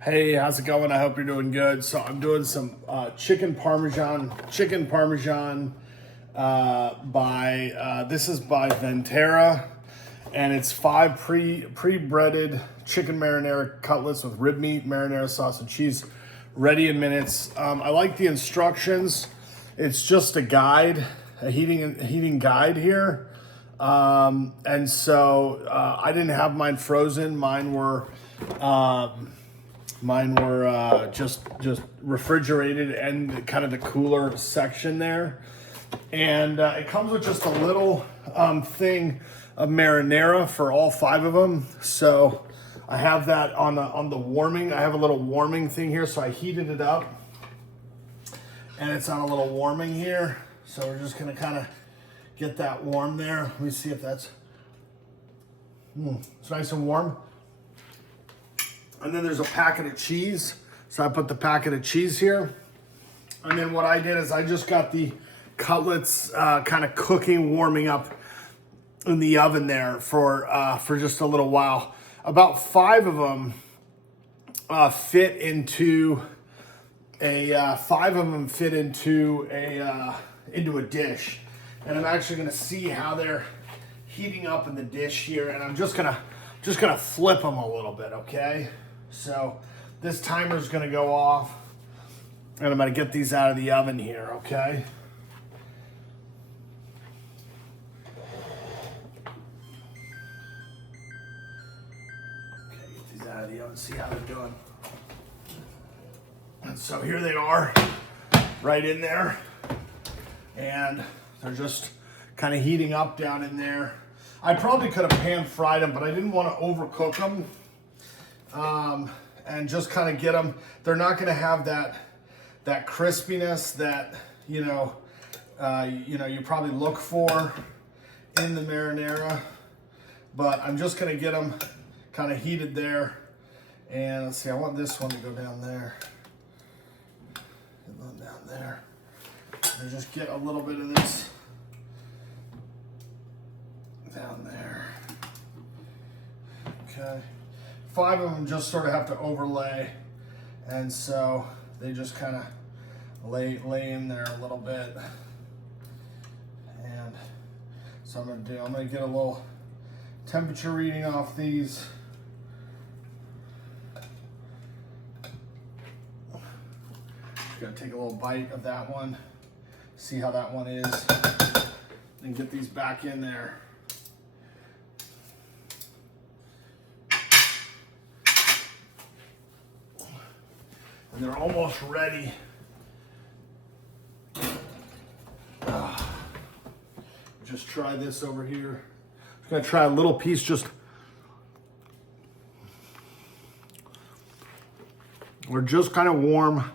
Hey, how's it going? I hope you're doing good. So I'm doing some chicken parmesan by this is by Venterra, and it's 5 pre-breaded chicken marinara cutlets with rib meat, marinara sauce, and cheese, ready in minutes. I like the instructions. It's just a guide, a heating guide here, and so I didn't have mine frozen. Mine were just refrigerated and kind of the cooler section there, and it comes with just a little thing of marinara for all 5 of them. So I have that on the warming. I have a little warming thing here, so I heated it up, and it's on a little warming here. So we're just gonna kind of get that warm there. Let me see if that's it's nice and warm. And then there's a packet of cheese. So I put the packet of cheese here. And then what I did is I just got the cutlets kind of cooking, warming up in the oven there for just a little while. About 5 of them fit into a dish. And I'm actually gonna see how they're heating up in the dish here. And I'm just gonna flip them a little bit, okay? So this timer is going to go off, and I'm going to get these out of the oven here, okay? Okay, get these out of the oven, see how they're doing. And so here they are, right in there, and they're just kind of heating up down in there. I probably could have pan fried them, but I didn't want to overcook them. And just kind of get them. They're not going to have that crispiness that you probably look for in the marinara. But I'm just going to get them kind of heated there. And let's see, I want this one to go down there. And then down there. And just get a little bit of this down there. Okay. 5 of them just sort of have to overlay, and so they just kind of lay in there a little bit. And so I'm gonna get a little temperature reading off these. Just gotta take a little bite of that one, see how that one is, and get these back in there. And they're almost ready. Just try this over here. I'm gonna try a little piece, we're just kind of warm,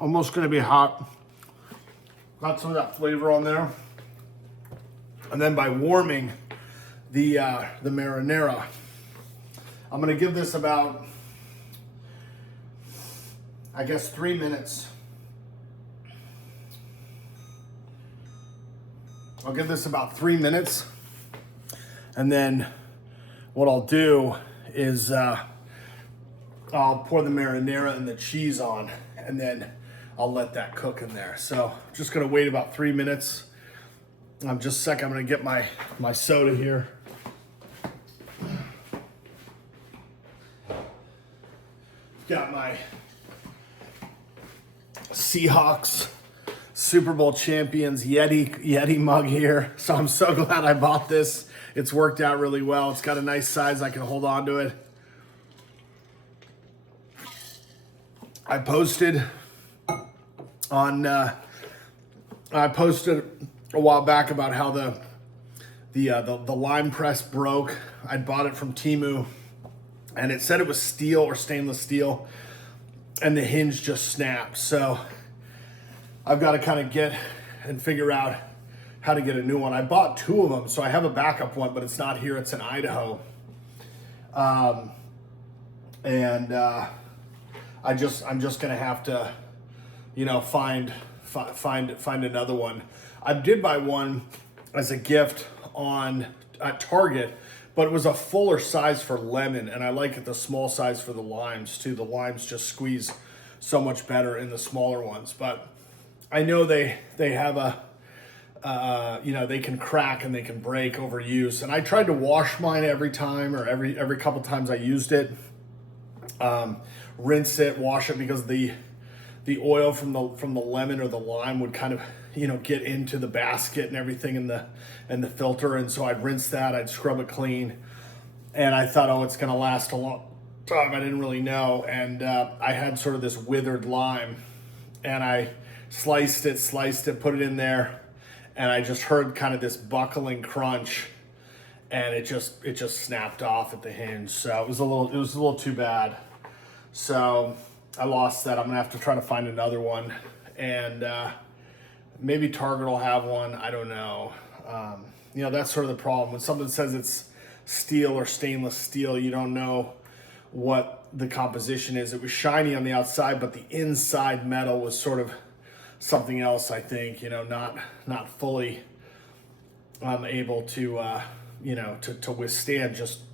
almost gonna be hot. Got some of that flavor on there. And then by warming the marinara, I'm gonna give this about, I guess, 3 minutes. I'll give this about 3 minutes. And then what I'll do is I'll pour the marinara and the cheese on, and then I'll let that cook in there. So I'm just gonna wait about 3 minutes. Just a second, I'm gonna get my soda here. Got my Seahawks Super Bowl champions Yeti mug here. So I'm so glad I bought this. It's worked out really well. It's got a nice size. I can hold on to it. I posted a while back about how the lime press broke. I bought it from Temu, and it said it was steel or stainless steel, and the hinge just snapped. So I've got to kind of get and figure out how to get a new one. I bought 2 of them, so I have a backup one, but it's not here. It's in Idaho. I'm just gonna have to, find another one. I did buy one as a gift at Target, but it was a fuller size for lemon, and I like it the small size for the limes too. The limes just squeeze so much better in the smaller ones, but I know they have they can crack and they can break over use. And I tried to wash mine every time, or every couple times I used it. Rinse it, wash it, because the oil from the lemon or the lime would kind of get into the basket and everything in the filter. And so I'd rinse that, I'd scrub it clean, and I thought, oh, it's gonna last a long time. I didn't really know, and I had sort of this withered lime, and I sliced it, put it in there, and I just heard kind of this buckling crunch, and it just snapped off at the hinge. So it was a little too bad. So I lost that. I'm gonna have to try to find another one, and maybe Target will have one. I don't know. That's sort of the problem when something says it's steel or stainless steel. You don't know what the composition is. It was shiny on the outside, but the inside metal was sort of something else, I think, not fully able to to withstand just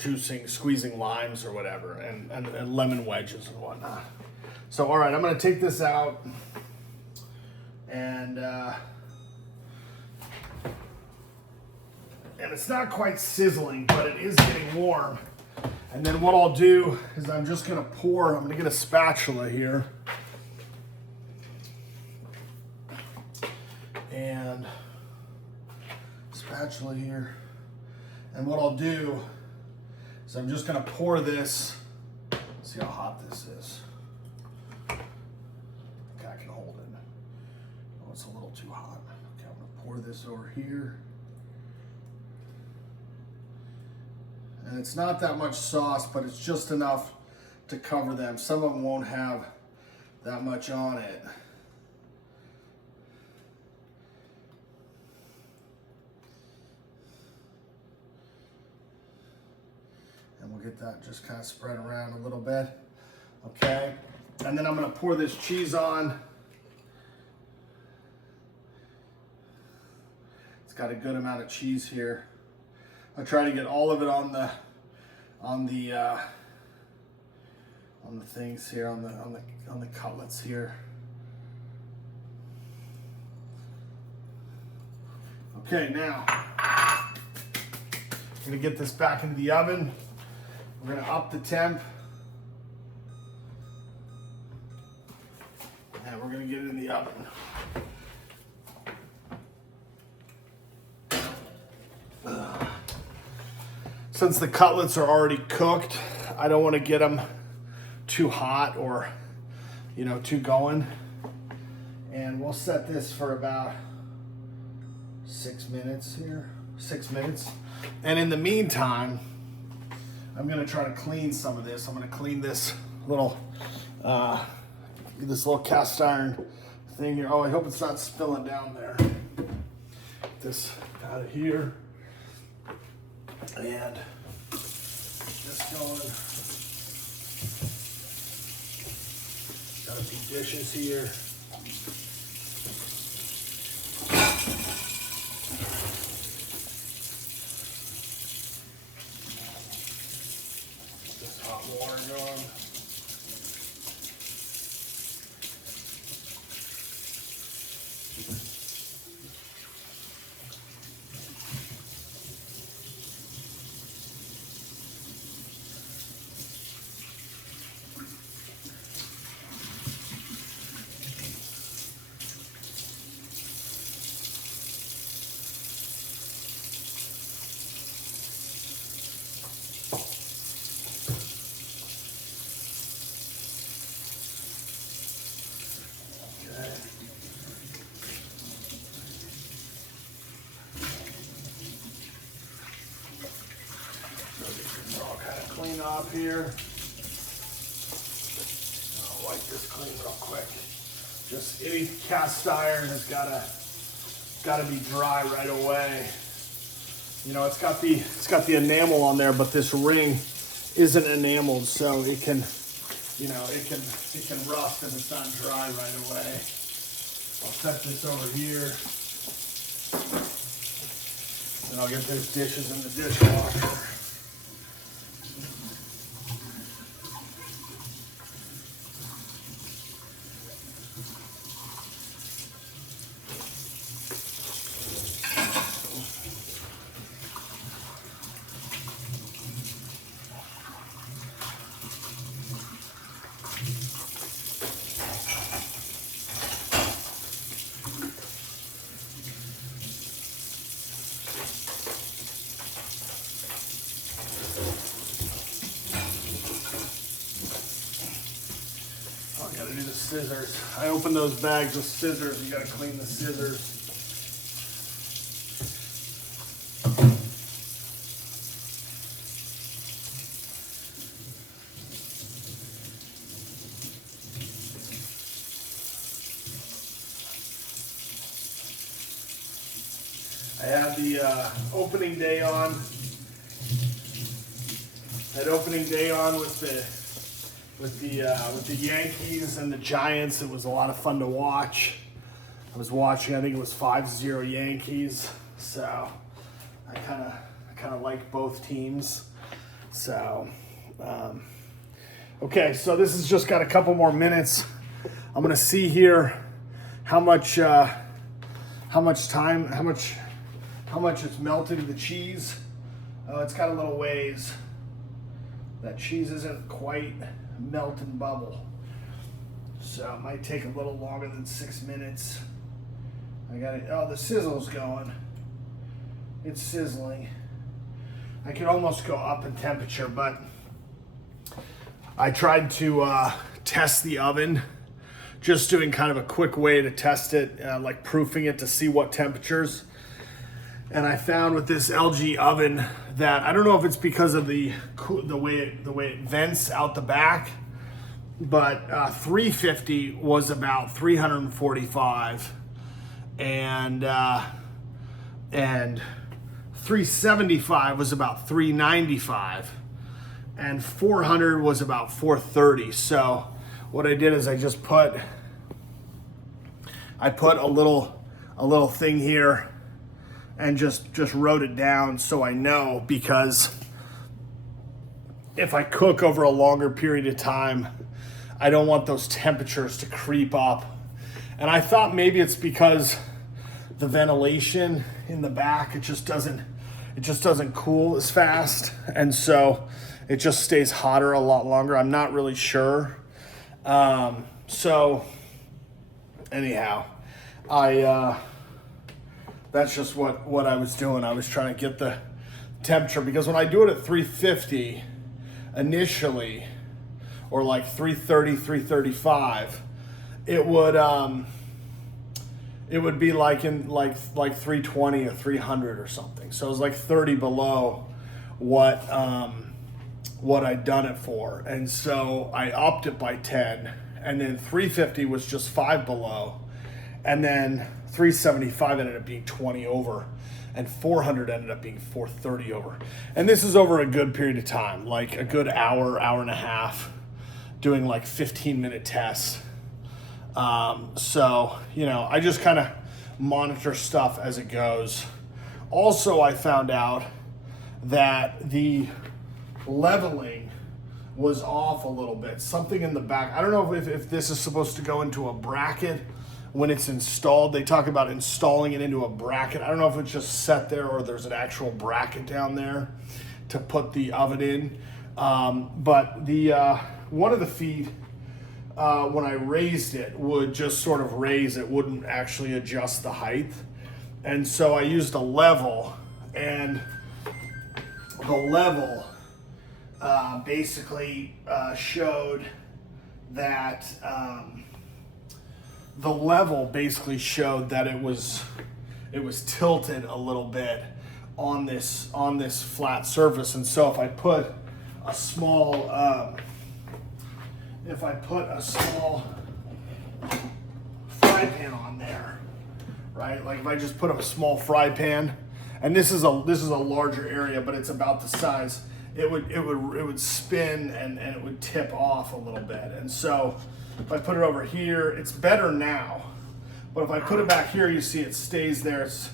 juicing, squeezing limes or whatever, and lemon wedges and whatnot. So all right, I'm gonna take this out, and it's not quite sizzling, but it is getting warm. And then what I'll do is I'm gonna get a spatula here. And spatula here. And what I'll do is I'm just gonna pour this. See how hot this is. I think I can hold it. Oh, it's a little too hot. Okay, I'm gonna pour this over here. And it's not that much sauce, but it's just enough to cover them. Some of them won't have that much on it. And we'll get that just kind of spread around a little bit. Okay. And then I'm going to pour this cheese on. It's got a good amount of cheese here. I try to get all of it on the things here, on the cutlets here. Okay, now I'm gonna get this back into the oven. We're gonna up the temp, and we're gonna get it in the oven. Since the cutlets are already cooked, I don't want to get them too hot or, too going. And we'll set this for about 6 minutes here. 6 minutes. And in the meantime, I'm going to try to clean some of this. I'm going to clean this little cast iron thing here. Oh, I hope it's not spilling down there. Get this out of here. And just going. Got a few dishes here. Just hot water going. Clean up here. I'll wipe this clean real quick. Just any cast iron has gotta be dry right away. It's got the enamel on there, but this ring isn't enameled, so it can rust if it's not dry right away. I'll set this over here. And I'll get those dishes in the dishwasher. Scissors. I open those bags with scissors. You gotta clean the scissors. I had the opening day on. That opening day on with the Yankees and the Giants. It was a lot of fun to watch. I was watching, I think it was 5-0 Yankees. So I kind of like both teams. So okay, so this has just got a couple more minutes. I'm gonna see here how much it's melted in the cheese. It's got a little ways. That cheese isn't quite melt and bubble. So it might take a little longer than 6 minutes. I got it. Oh, the sizzle's going. It's sizzling. I could almost go up in temperature, but I tried to test the oven, just doing kind of a quick way to test it, like proofing it to see what temperatures. And I found with this LG oven that, I don't know if it's because of the way it vents out the back, but 350 was about 345, and 375 was about 395, and 400 was about 430. So what I did is I put a little thing here and just wrote it down so I know, because if I cook over a longer period of time, I don't want those temperatures to creep up. And I thought maybe it's because the ventilation in the back, it just doesn't cool as fast, and so it just stays hotter a lot longer. I'm not really sure. So anyhow, that's just what I was doing. I was trying to get the temperature, because when I do it at 350 initially, or like 330, 335, it would be like in like 320 or 300 or something. So it was like 30 below what I'd done it for. And so I upped it by 10, and then 350 was just 5 below, and then 375 ended up being 20 over, and 400 ended up being 430 over. And this is over a good period of time, like a good hour and a half, doing like 15-minute tests. So, I just kind of monitor stuff as it goes. Also, I found out that the leveling was off a little bit. Something in the back. I don't know if this is supposed to go into a bracket when it's installed. They talk about installing it into a bracket. I don't know if it's just set there or there's an actual bracket down there to put the oven in. But the one of the feet, when I raised it, would just sort of raise. It wouldn't actually adjust the height. And so I used a level, and the level basically showed that it was tilted a little bit on this flat surface. And so if I put a small fry pan on there, right? Like if I just put a small fry pan, and this is a larger area, but it's about the size, it would spin and it would tip off a little bit. And so if I put it over here, it's better now. But if I put it back here, you see it stays there. It's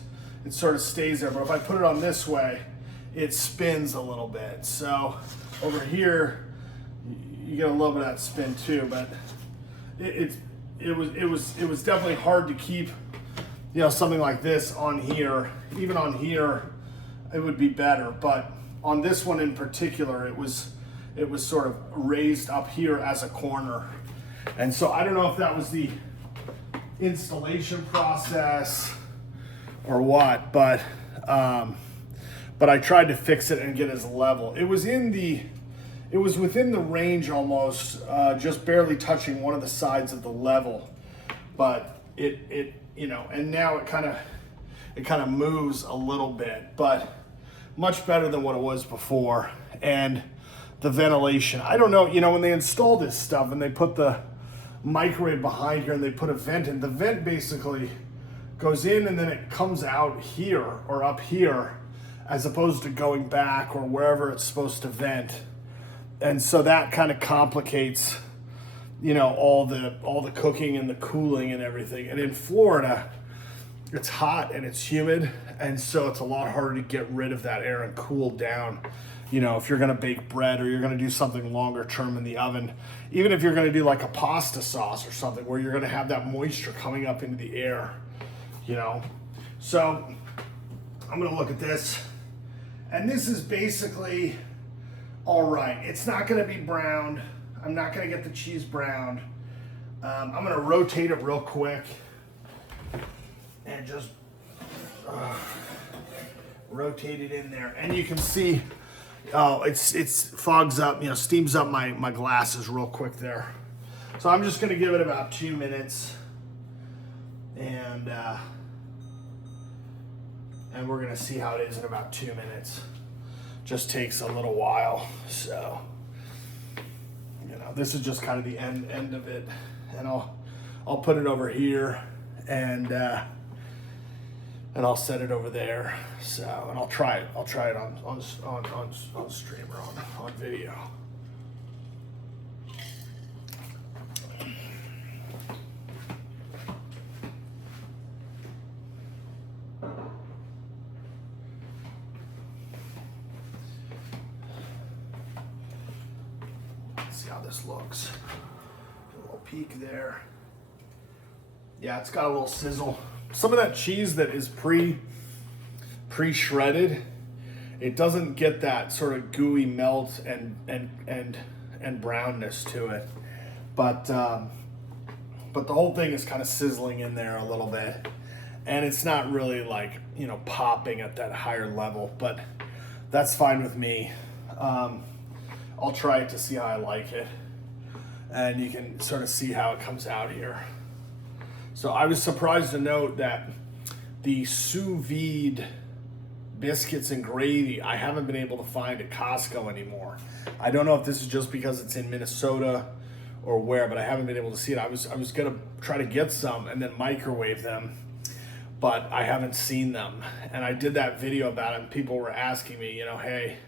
it sort of stays there. But if I put it on this way, it spins a little bit. So over here, you get a little bit of that spin too. But it was definitely hard to keep, you know, something like this on here. Even on here, it would be better. But on this one in particular, it was sort of raised up here as a corner. And so I don't know if that was the installation process or what, but I tried to fix it and get it as level. It was within the range almost, just barely touching one of the sides of the level, but it you know, and now it kind of moves a little bit, but much better than what it was before. And the ventilation, I don't know, you know, when they install this stuff and they put the microwave behind here and they put a vent in, the vent basically goes in and then it comes out here or up here as opposed to going back or wherever it's supposed to vent. And so that kind of complicates, you know, all the cooking and the cooling and everything. And in Florida, it's hot and it's humid, and so it's a lot harder to get rid of that air and cool down. You know, if you're gonna bake bread or you're gonna do something longer term in the oven, even if you're gonna do like a pasta sauce or something where you're gonna have that moisture coming up into the air, you know. So I'm gonna look at this, and this is basically all right. It's not gonna be browned. I'm not gonna get the cheese browned. I'm gonna rotate it real quick and just rotate it in there. And you can see, it's fogs up, you know, steams up my glasses real quick there. So I'm just gonna give it about 2 minutes, and we're gonna see how it is in about 2 minutes. Just takes a little while, so you know, this is just kind of the end of it, and I'll put it over here, and I'll set it over there. So, and I'll try it on stream or on video. See how this looks. A little peek there. Yeah, it's got a little sizzle. Some of that cheese that is pre-shredded, it doesn't get that sort of gooey melt and brownness to it. But the whole thing is kind of sizzling in there a little bit. And it's not really like, you know, popping at that higher level, but that's fine with me. I'll try it to see how I like it. And you can sort of see how it comes out here. So I was surprised to note that the sous vide biscuits and gravy, I haven't been able to find at Costco anymore. I don't know if this is just because it's in Minnesota or where, but I haven't been able to see it. I was gonna try to get some and then microwave them, but I haven't seen them. And I did that video about it, and people were asking me, you know, hey,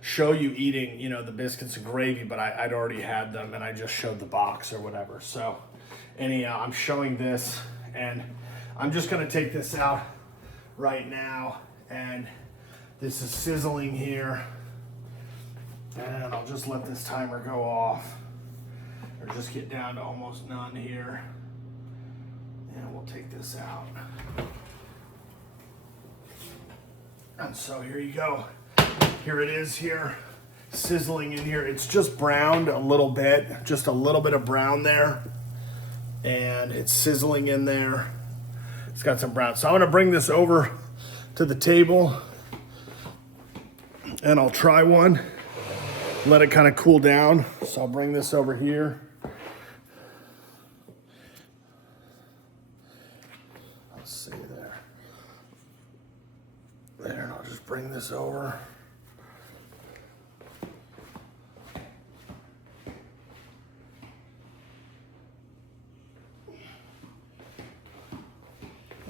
show you eating, you know, the biscuits and gravy, but I'd already had them and I just showed the box or whatever. So anyhow, I'm showing this, and I'm just gonna take this out right now, and this is sizzling here, and I'll just let this timer go off, or just get down to almost none here, and we'll take this out. And so here you go. Here it is here, sizzling in here. It's just browned a little bit, just a little bit of brown there. And it's sizzling in there. It's got some brown. So I'm gonna bring this over to the table, and I'll try one, let it kind of cool down. So I'll bring this over here. Let's see there. There, and I'll just bring this over.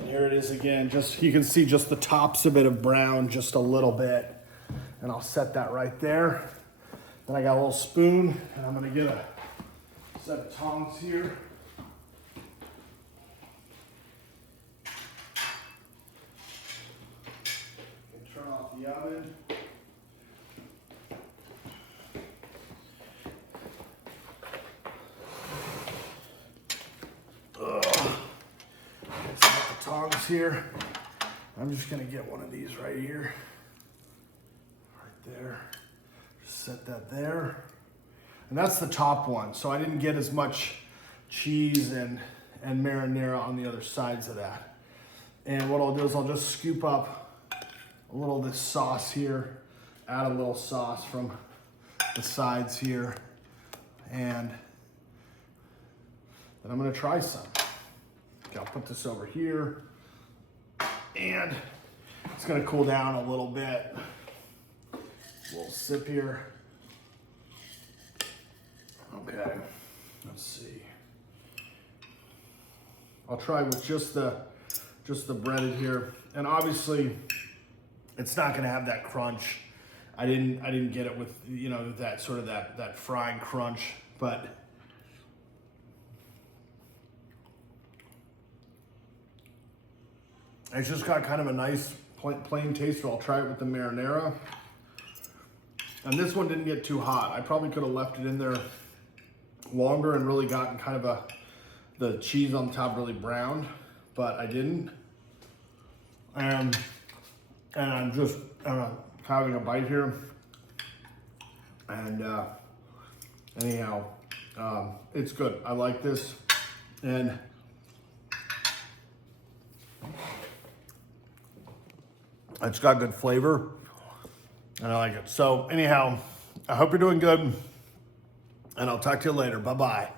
Here it is again. Just, you can see just the tops of it of brown, just a little bit. And I'll set that right there. Then I got a little spoon, and I'm gonna get a set of tongs here. tongs here. I'm just gonna get one of these right here. Right there. Just set that there. And that's the top one. So I didn't get as much cheese and marinara on the other sides of that. And what I'll do is I'll just scoop up a little of this sauce here, add a little sauce from the sides here, and then I'm gonna try some. Okay, I'll put this over here, and it's gonna cool down a little bit. A little sip here. Okay, let's see. I'll try with just the breaded here, and obviously it's not gonna have that crunch. I didn't get it with, you know, that sort of that frying crunch, but it's just got kind of a nice plain taste. So I'll try it with the marinara. And this one didn't get too hot. I probably could have left it in there longer and really gotten kind of the cheese on top really browned, but I didn't. And I'm just having a bite here. And anyhow, it's good. I like this. And it's got good flavor. And I like it. So anyhow, I hope you're doing good. And I'll talk to you later. Bye-bye.